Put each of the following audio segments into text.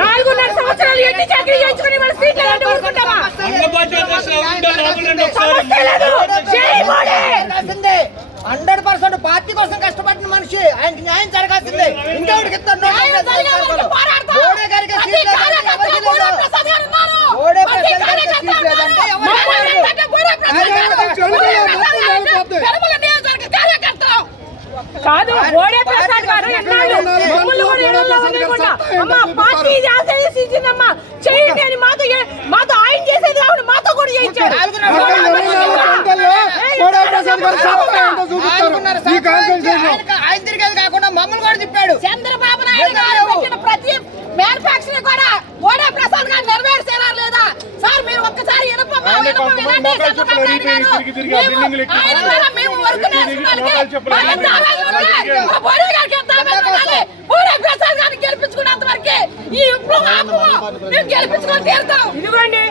నాలుగున్నర సంవత్సరాలు ఎట్టి చాకరీ సీట్లు ఎలాంటి హండ్రెడ్ పర్సెంట్ పార్టీ కోసం కష్టపడిన మనిషి. ఆయనకి న్యాయం జరగాల్సిందే. ఇంకెవరికి న్యాయం జరిగే వరకు పోరాడతాం. మోడీ గారికి ప్రతి సీట్ లేదంటే కార్యకర్తలో ఎవరికి బూరా లేదు. ప్రసాద్ గారు ఉన్నారు. మోడీ ప్రతి ప్రసాద్ గారికి కార్యకర్త సీట్ లేదంటే ఎవరికి మమ్మల్ని లేదు. ఏంటంటే బూరా ప్రసాద్ గారు, బూరా ప్రసాద్ గారు అంటే పెరుమల నియోజకవర్గ కార్యకర్త. కాదు ఓడే ప్రసాద్ గారు పార్టీ చేయండి అని మాతో మాతో ఆయన చేసేది కాకుండా మాతో కూడా ఆయన- ఆయన తిరిగేది కాకుండా మమ్మల్ని కూడా తిప్పాడు. చంద్రబాబు నాయుడు గారు పెట్టిన ప్రతి మ్యానుఫాక్చరింగ్ కూడా ఓడే ప్రసాద్ గారు నెరవేర్చేలా లేదా సార్ మీరు ఒక్కసారి ఇనుప ఆయన ఇనుప కొంతమంది వినండి మోకాలు చెప్పులు చంద్రబాబు నాయుడు తిరిగి గారు. తిరిగి తిరిగి ఆ మేము- బిల్డింగులు ఎక్కి ఆయన ద్వారా మేము వర్క్ తిరిగి తిరిగి నేర్చుకోవడానికి మోకాలు చెప్పులు మా తిరిగి దావాలు ఉన్నాయి. తిరిగి మా బోడే గారికి ఎంత ఆనందం ఉండాలి. బోడే ప్రసాద్ గారిని గెలిపించుకున్నంత వరకే ఈ విప్లవం ఆపము. మేము గెలిపించుకొని తీరుతాం. ఇదిగోండి.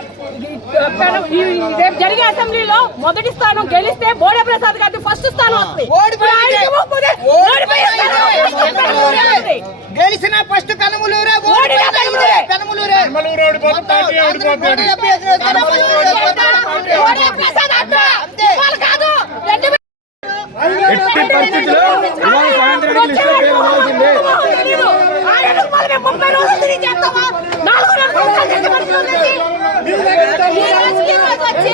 రేపు జరిగే అసెంబ్లీలో మొదటి స్థానం గెలిస్తే బోడే ప్రసాద్ గారికి ఫస్ట్ స్థానం వస్తుంది. కనుమలూరు ఓడిపోతే పార్టీ ఓడిపోతుంది ఎట్టి పరిస్థితుల్లో ఇవాళ సాయంత్రానికి లిస్టులో పేరు మేము ముప్పై రోజులు తిరిగి చేస్తామా? నాలుగున్నర సంవత్సరాలు చేసే మనుషులు ఉన్నది. ఈ రోజుకి ఈ రోజు వచ్చి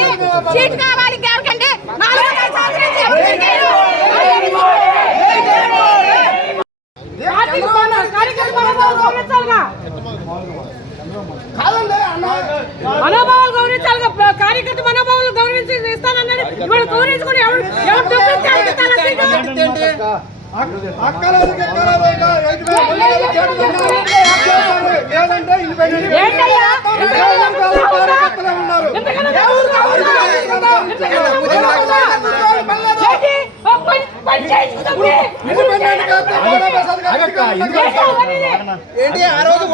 సీట్ కావాలి ఇంకెవరికంటే నాలుగున్నర సంవత్సరాలు మనోభావాలు ప్ర- కార్యకర్త మనోభావాలు గౌరవించి ఇస్తానన్నాడు ఇవాళ గౌరవించుకుని ఎవరు ఏంటయ్యా? ఏంటి ఆ రోజు